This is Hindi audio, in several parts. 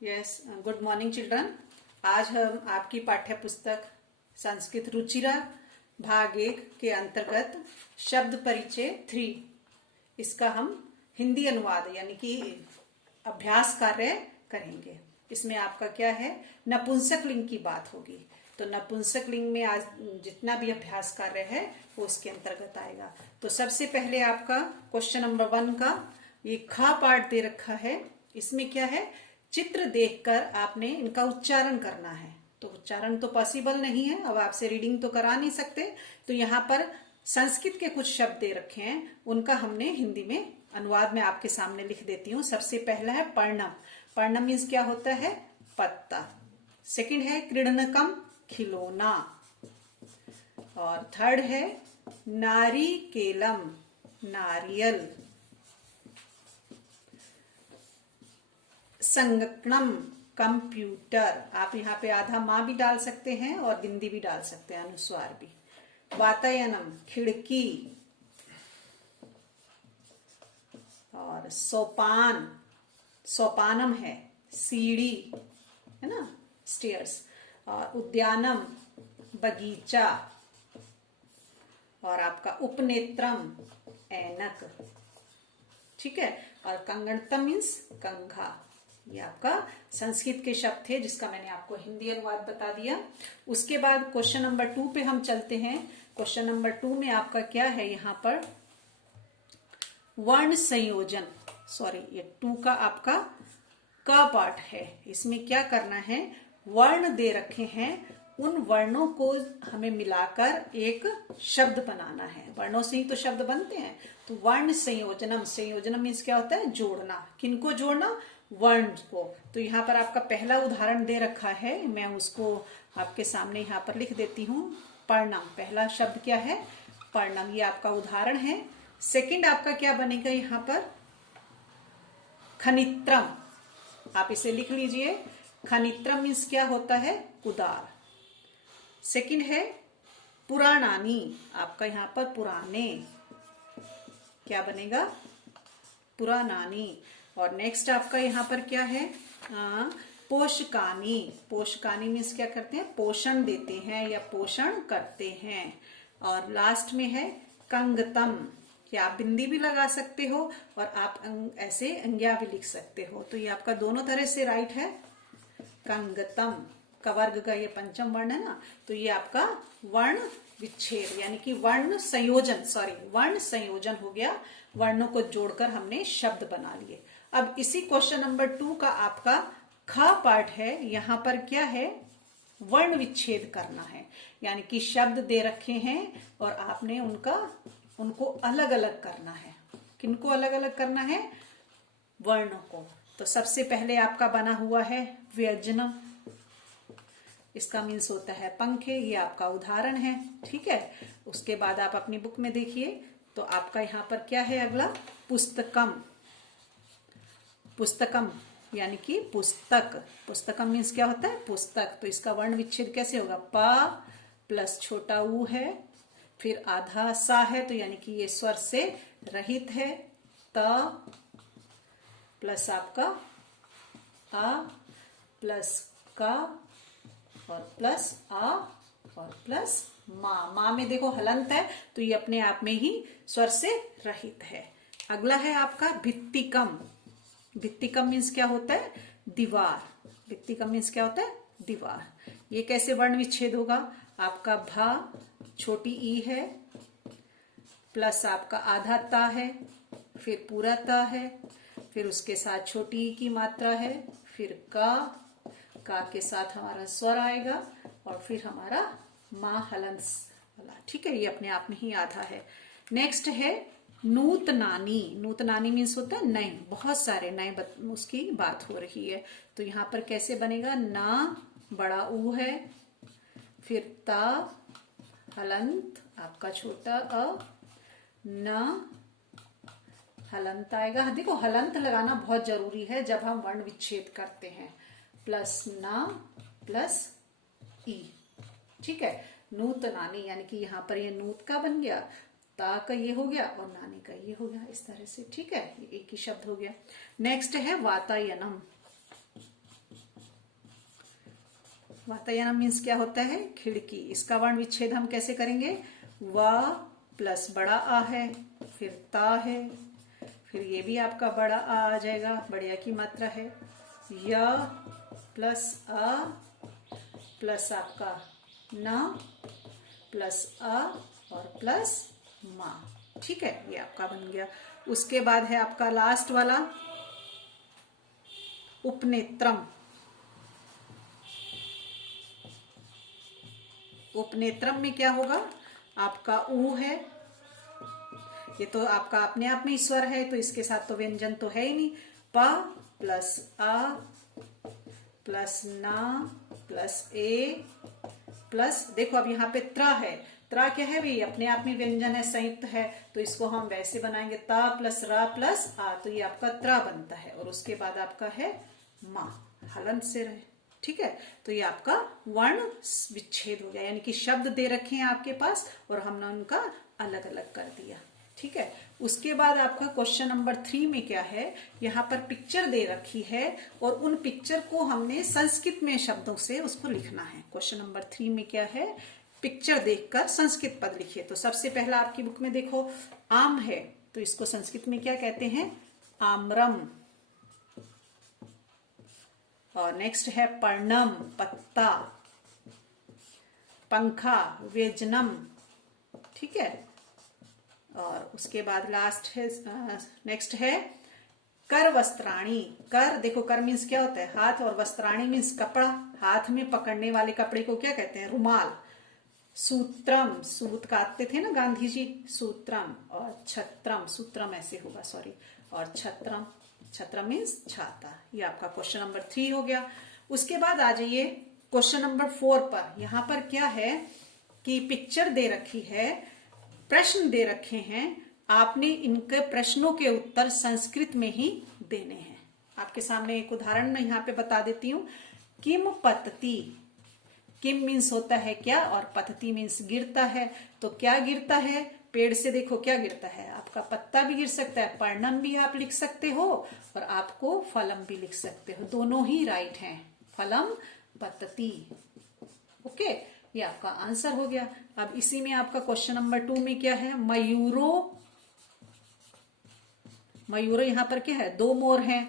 Yes, good morning children. आज हम आपकी पाठ्य पुस्तक संस्कृत रुचिरा भाग 1 के अंतर्गत शब्द परिचय 3 इसका हम हिंदी अनुवाद यानी कि अभ्यास कार्य करेंगे। इसमें आपका क्या है, नपुंसक लिंग की बात होगी। तो नपुंसक लिंग में आज जितना भी अभ्यास कार्य है वो उसके अंतर्गत आएगा। तो सबसे पहले आपका क्वेश्चन नंबर 1 का ये खा पाठ दे रखा है। इसमें क्या है, चित्र देखकर आपने इनका उच्चारण करना है। तो उच्चारण तो पॉसिबल नहीं है, अब आपसे रीडिंग तो करा नहीं सकते। तो यहाँ पर संस्कृत के कुछ शब्द दे रखे हैं, उनका हमने हिंदी में अनुवाद में आपके सामने लिख देती हूँ। सबसे पहला है पर्णम। पर्णम मीन्स क्या होता है, पत्ता। सेकंड है क्रीडनकम, खिलौना। और थर्ड है नारिकेलम, नारियल। संगणकम, कंप्यूटर। आप यहाँ पे आधा माँ भी डाल सकते हैं और बिंदी भी डाल सकते हैं, अनुस्वार भी। वातायनम, खिड़की। और सोपान, सोपानम है सीढ़ी, है ना, स्टेयर्स। और उद्यानम, बगीचा। और आपका उपनेत्रम, ऐनक। ठीक है। और कंगणतम मीन्स कंघा। ये आपका संस्कृत के शब्द थे जिसका मैंने आपको हिंदी अनुवाद बता दिया। उसके बाद क्वेश्चन नंबर 2 पे हम चलते हैं। क्वेश्चन नंबर 2 में आपका क्या है, यहाँ पर वर्ण संयोजन। सॉरी, ये 2 का आपका क पार्ट है। इसमें क्या करना है, वर्ण दे रखे हैं, उन वर्णों को हमें मिलाकर एक शब्द बनाना है। वर्णों से ही तो शब्द बनते हैं। तो वर्ण संयोजनम, संयोजनम मीन्स क्या होता है, जोड़ना। किनको जोड़ना, वर्ण को। तो यहाँ पर आपका पहला उदाहरण दे रखा है, मैं उसको आपके सामने यहाँ पर लिख देती हूँ। पर्णम, पहला शब्द क्या है, पर्णम। ये आपका उदाहरण है। सेकंड आपका क्या बनेगा यहाँ पर, खनित्रम। आप इसे लिख लीजिए। खनित्रम मीन्स क्या होता है, कुदार। सेकंड है पुराणानी, आपका यहाँ पर पुराने, क्या बनेगा, पुरानानी। और नेक्स्ट आपका यहाँ पर क्या है, पोषकानी। पोषकानी मीन्स क्या करते हैं, पोषण देते हैं या पोषण करते हैं। और लास्ट में है कंगतम, या आप बिंदी भी लगा सकते हो और आप ऐसे अंग्या भी लिख सकते हो। तो ये आपका दोनों तरह से राइट है। कंगतम का वर्ग का ये पंचम वर्ण है ना। तो ये आपका वर्ण विच्छेद यानी कि वर्ण संयोजन, सॉरी वर्ण संयोजन हो गया। वर्णों को जोड़कर हमने शब्द बना लिए। अब इसी क्वेश्चन नंबर 2 का आपका ख पार्ट है। यहाँ पर क्या है, वर्ण विच्छेद करना है। यानी कि शब्द दे रखे हैं और आपने उनको अलग अलग करना है। किनको अलग अलग करना है, वर्णों को। तो सबसे पहले आपका बना हुआ है व्यंजनम। इसका मीन्स होता है पंखे। ये आपका उदाहरण है, ठीक है। उसके बाद आप अपनी बुक में देखिए तो आपका यहाँ पर क्या है, अगला पुस्तकम। पुस्तकम यानी कि पुस्तक। पुस्तकम मीन्स क्या होता है, पुस्तक। तो इसका वर्ण विच्छेद कैसे होगा, प प्लस छोटा ऊ है, फिर आधा सा है, तो यानी कि ये स्वर से रहित है। त प्लस आपका आ प्लस का और प्लस आ और प्लस माँ। माँ में देखो हलंत है, तो ये अपने आप में ही स्वर से रहित है। अगला है आपका भित्तिकम। भित्तिकम मीन्स क्या होता है, दीवार। भित्तिकम मीन्स क्या होता है, दीवार। ये कैसे वर्ण विच्छेद होगा, आपका भा छोटी ई है, प्लस आपका आधा ता है, फिर पूरा ता है, फिर उसके साथ छोटी ई की मात्रा है, फिर का के साथ हमारा स्वर आएगा और फिर हमारा माँ हलंस वाला, ठीक है। ये अपने आप में ही आधा है। नेक्स्ट है नूतनानी। नूतनानी मीन्स होता है नए, बहुत सारे नए उसकी बात हो रही है। तो यहाँ पर कैसे बनेगा, ना बड़ा ऊ है, फिर ता हलंत आपका छोटा अ, न हलंत आएगा। देखो हलंत लगाना बहुत जरूरी है जब हम वर्ण विच्छेद करते हैं। प्लस ना प्लस ई, ठीक है। नूतनानी यानी कि यहाँ पर ये नूत का बन गया, ता का ये हो गया और नानी का ये हो गया, इस तरह से, ठीक है। ये एक ही शब्द हो गया। नेक्स्ट है वातायनम। वातायनम मीन्स क्या होता है? खिड़की। इसका वर्ण विच्छेद हम कैसे करेंगे? वा प्लस बड़ा आ है, फिर ता है, फिर ये भी आपका बड़ा आ जाएगा, बढ़िया की मात्रा है। या प्लस आ प्लस आपका ना प्लस आ और प्लस मा। ठीक है, ये आपका बन गया। उसके बाद है आपका लास्ट वाला उपनेत्रम। उपनेत्रम में क्या होगा? आपका ऊ है, ये तो आपका अपने आप में ईश्वर है, तो इसके साथ तो व्यंजन तो है ही नहीं। प प्लस आ प्लस ना प्लस ए प्लस, देखो अब यहाँ पे त्र है। त्र क्या है भाई? अपने आप में व्यंजन है, संयुक्त है, तो इसको हम वैसे बनाएंगे ता प्लस रा प्लस आ, तो ये आपका त्र बनता है। और उसके बाद आपका है माँ, हलंत से रहे। ठीक है, तो ये आपका वर्ण विच्छेद हो गया, यानी कि शब्द दे रखे हैं आपके पास और हमने उनका अलग अलग कर दिया। ठीक है, उसके बाद आपका क्वेश्चन नंबर 3 में क्या है? यहाँ पर पिक्चर दे रखी है और उन पिक्चर को हमने संस्कृत में शब्दों से उसको लिखना है। क्वेश्चन नंबर 3 में क्या है? पिक्चर देखकर संस्कृत पद लिखिए। तो सबसे पहला आपकी बुक में देखो आम है, तो इसको संस्कृत में क्या कहते हैं? आम्रम। और नेक्स्ट है पर्णम, पत्ता। पंखा, व्यजनम। ठीक है, और उसके बाद लास्ट है, नेक्स्ट है कर वस्त्राणी। कर, देखो कर मीन्स क्या होता है? हाथ, और वस्त्राणी मीन्स कपड़ा। हाथ में पकड़ने वाले कपड़े को क्या कहते हैं? रुमाल। सूत्रम, सूत काटते थे ना गांधी जी, सूत्रम। और छत्रम, सूत्रम ऐसे होगा, सॉरी। और छत्रम, छत्रम मीन्स छाता। ये आपका क्वेश्चन नंबर 3 हो गया। उसके बाद आ जाइए क्वेश्चन नंबर 4 पर। यहाँ पर क्या है कि पिक्चर दे रखी है, प्रश्न दे रखे हैं, आपने इनके प्रश्नों के उत्तर संस्कृत में ही देने हैं। आपके सामने एक उदाहरण मैं यहाँ पे बता देती हूँ। किम पतति। किम मीन्स होता है क्या, और पतति मीन्स गिरता है। तो क्या गिरता है? पेड़ से देखो क्या गिरता है? आपका पत्ता भी गिर सकता है, पर्णम भी आप लिख सकते हो, और आपको फलम भी लिख सकते हो। दोनों ही राइट हैं, फलम पतति। ओके, ये आपका आंसर हो गया। अब इसी में आपका क्वेश्चन नंबर 2 में क्या है? मयूरो। मयूरो यहाँ पर क्या है? 2 मोर हैं।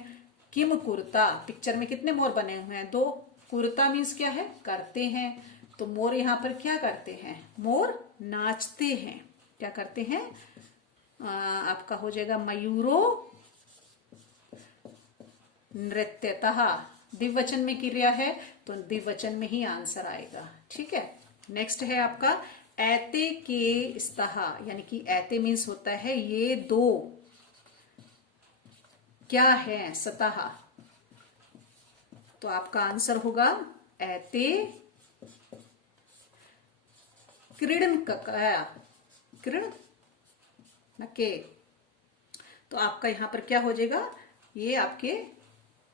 किम कुर्ता, पिक्चर में कितने मोर बने हुए हैं? 2। कुर्ता मीन्स क्या है? करते हैं। तो मोर यहाँ पर क्या करते हैं? मोर नाचते हैं। क्या करते हैं? आपका हो जाएगा मयूरो नृत्यतः। द्विवचन में क्रिया है, तो द्विवचन में ही आंसर आएगा। ठीक है, नेक्स्ट है आपका ऐते के स्तः, यानी कि ऐते मीन्स होता है ये 2 क्या है? सतह। तो आपका आंसर होगा ऐते क्रीडनकया, क्रीडनके। तो आपका यहां पर क्या हो जाएगा? ये आपके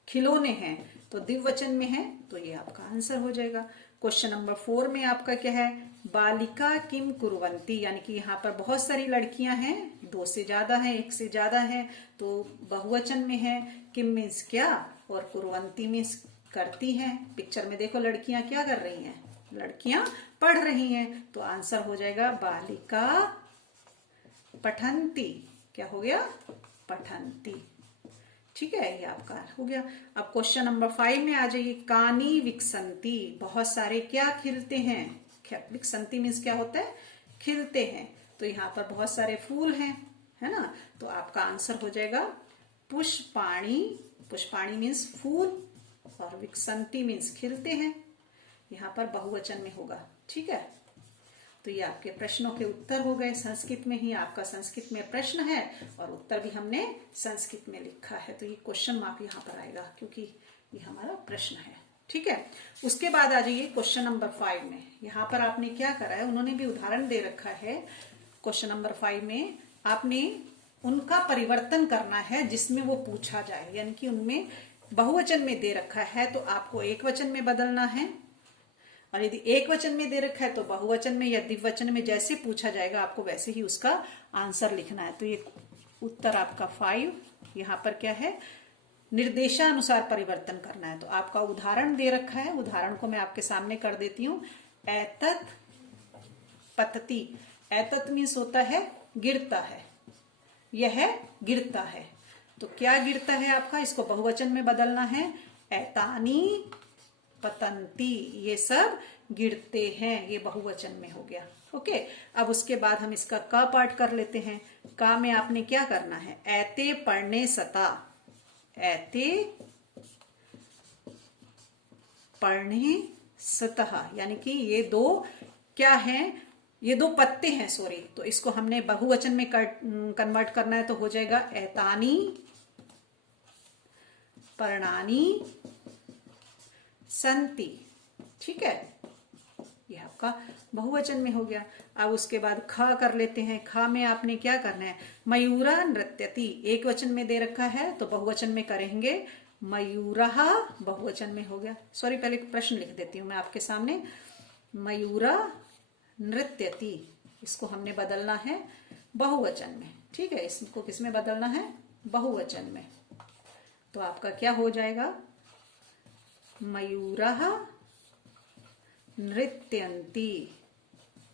खिलौने हैं, तो द्विवचन में है, तो ये आपका आंसर हो जाएगा। क्वेश्चन नंबर 4 में आपका क्या है? बालिका किम कुर्वन्ति, यानी कि यहाँ पर बहुत सारी लड़कियां हैं, 2 से ज्यादा है, 1 से ज्यादा है, तो बहुवचन में है। किम मीन्स क्या, और कुर्वन्ति मीन्स करती हैं। पिक्चर में देखो लड़कियां क्या कर रही हैं? लड़कियां पढ़ रही हैं, तो आंसर हो जाएगा बालिका पठन्ति। क्या हो गया? पठन्ति। ठीक है, ये आपका हो गया। अब क्वेश्चन नंबर 5 में आ जाइए। कानी विकसंती, बहुत सारे क्या खिलते हैं? विकसंती मीन्स क्या होता है? खिलते हैं। तो यहाँ पर बहुत सारे फूल हैं, है ना? तो आपका आंसर हो जाएगा पुष्पाणी। पुष्पाणी मीन्स फूल, और विकसंती मीन्स खिलते हैं। यहाँ पर बहुवचन में होगा। ठीक है, तो ये आपके प्रश्नों के उत्तर हो गए। संस्कृत में ही आपका संस्कृत में प्रश्न है और उत्तर भी हमने संस्कृत में लिखा है, तो ये क्वेश्चन मार्क यहाँ पर आएगा क्योंकि ये हमारा प्रश्न है। ठीक है, उसके बाद आ जाइए क्वेश्चन नंबर 5 में। यहाँ पर आपने क्या करा है? उन्होंने भी उदाहरण दे रखा है। क्वेश्चन नंबर 5 में आपने उनका परिवर्तन करना है जिसमें वो पूछा जाए, यानी कि उनमें बहुवचन में दे रखा है तो आपको एक वचन में बदलना है, और यदि एक वचन में दे रखा है तो बहुवचन में या द्विवचन में, जैसे पूछा जाएगा आपको वैसे ही उसका आंसर लिखना है। तो ये उत्तर आपका 5 यहाँ पर क्या है? निर्देशानुसार परिवर्तन करना है। तो आपका उदाहरण दे रखा है, उदाहरण को मैं आपके सामने कर देती हूँ। एतत् पतति, एतत् मीन्स होता है गिरता है, यह गिरता है। तो क्या गिरता है आपका, इसको बहुवचन में बदलना है। एतानी पतंती, ये सब गिरते हैं, ये बहुवचन में हो गया। ओके, अब उसके बाद हम इसका का पार्ट कर लेते हैं। का में आपने क्या करना है, ऐते पढ़ने सता, ऐते पढ़ने सतह, यानी कि ये दो क्या हैं, ये दो पत्ते हैं, सॉरी। तो इसको हमने बहुवचन में कन्वर्ट करना है, तो हो जाएगा एतानी पर्णानी संति। ठीक है, ये आपका बहुवचन में हो गया। अब उसके बाद खा कर लेते हैं। खा में आपने क्या करना है, मयूरा नृत्यति, एक वचन में दे रखा है तो बहुवचन में करेंगे मयूरः, बहुवचन में हो गया। सॉरी, पहले एक प्रश्न लिख देती हूं मैं आपके सामने। मयूरा नृत्यति, इसको हमने बदलना है बहुवचन में। ठीक है, इसको किसमें बदलना है, बहुवचन में। तो आपका क्या हो जाएगा, मयूरः नृत्यन्ति।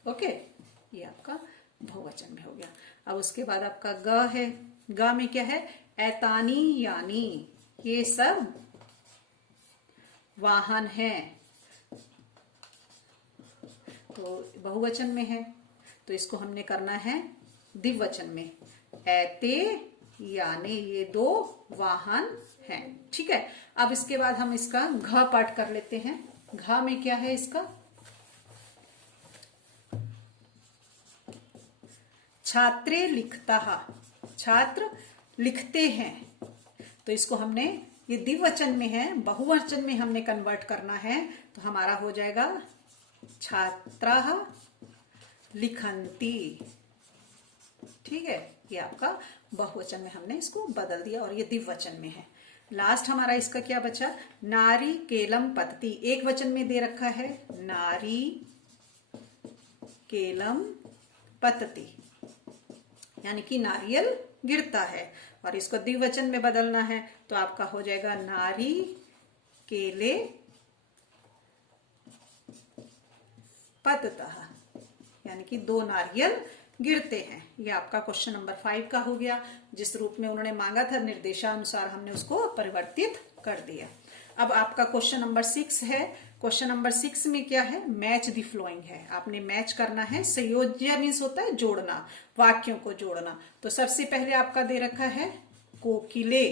ओके, ये आपका बहुवचन में हो गया। अब उसके बाद आपका ग है। ग में क्या है, एतानी यानी, ये सब वाहन हैं। तो बहुवचन में है, तो इसको हमने करना है द्विवचन में। एते यानी, ये दो वाहन हैं। ठीक है, अब इसके बाद हम इसका घ पाठ कर लेते हैं। घ में क्या है इसका, छात्रे लिखता, छात्र लिखते हैं। तो इसको हमने, ये द्विवचन में है, बहुवचन में हमने कन्वर्ट करना है। तो हमारा हो जाएगा छात्राः लिखन्ति। ठीक है, ये आपका बहुवचन में हमने इसको बदल दिया और ये द्विवचन में है। लास्ट हमारा इसका क्या बचा, नारी केलम पतति, एक वचन में दे रखा है नारी केलम पतति, यानी कि नारियल गिरता है। और इसको द्विवचन में बदलना है तो आपका हो जाएगा नारी केले पततः, यानी कि दो नारियल गिरते हैं। ये आपका क्वेश्चन नंबर 5 का हो गया। जिस रूप में उन्होंने मांगा था निर्देशानुसार हमने उसको परिवर्तित कर दिया। अब आपका क्वेश्चन नंबर 6 है। क्वेश्चन नंबर 6 में क्या है, मैच द फ्लोइंग है। आपने मैच करना है, संयोज्य मीन्स होता है जोड़ना, वाक्यों को जोड़ना। तो सबसे पहले आपका दे रखा है कोकिले,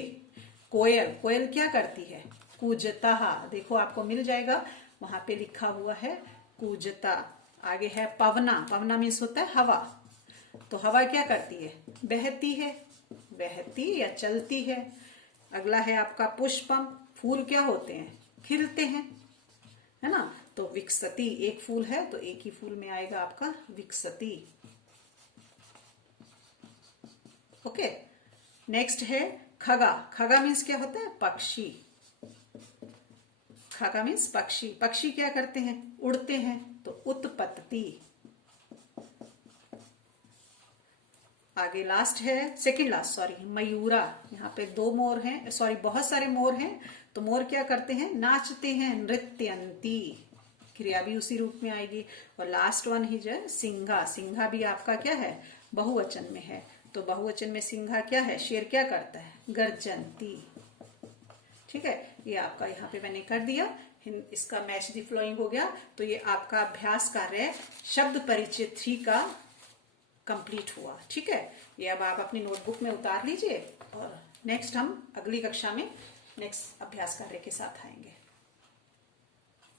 कोयल, कोयल क्या करती है, कूजता। देखो आपको मिल जाएगा, वहां पे लिखा हुआ है कूजता। आगे है पवना, पवना मीन्स होता है हवा। तो हवा क्या करती है, बहती है, बहती या चलती है। अगला है आपका पुष्पम, फूल क्या होते हैं, खिलते हैं, है ना। तो विकसती, एक फूल है तो एक ही फूल में आएगा आपका विकसती। ओके, नेक्स्ट है खगा। खगा मीन्स क्या होता है, पक्षी। खगा मीन्स पक्षी, पक्षी क्या करते हैं, उड़ते हैं। तो उत्पत्ति। आगे लास्ट है, सेकंड लास्ट सॉरी, मयूरा। यहाँ पे दो मोर हैं, सॉरी बहुत सारे मोर हैं। तो मोर क्या करते हैं, नाचते हैं, नृत्यंती, क्रिया भी उसी रूप में आएगी। और लास्ट वन ही जो सिंघा, सिंघा भी आपका क्या है, बहुवचन में है। तो बहुवचन में सिंघा क्या है, शेर क्या करता है, गर्जंती। ठीक है, ये आपका यहाँ पे मैंने कर दिया। इसका मैच द फ्लोइंग हो गया। तो ये आपका अभ्यास कार्य शब्द परिचय 3 का कंप्लीट हुआ। ठीक है, ये अब आप अपनी नोटबुक में उतार लीजिए और नेक्स्ट हम अगली कक्षा में नेक्स्ट अभ्यास कार्य के साथ आएंगे।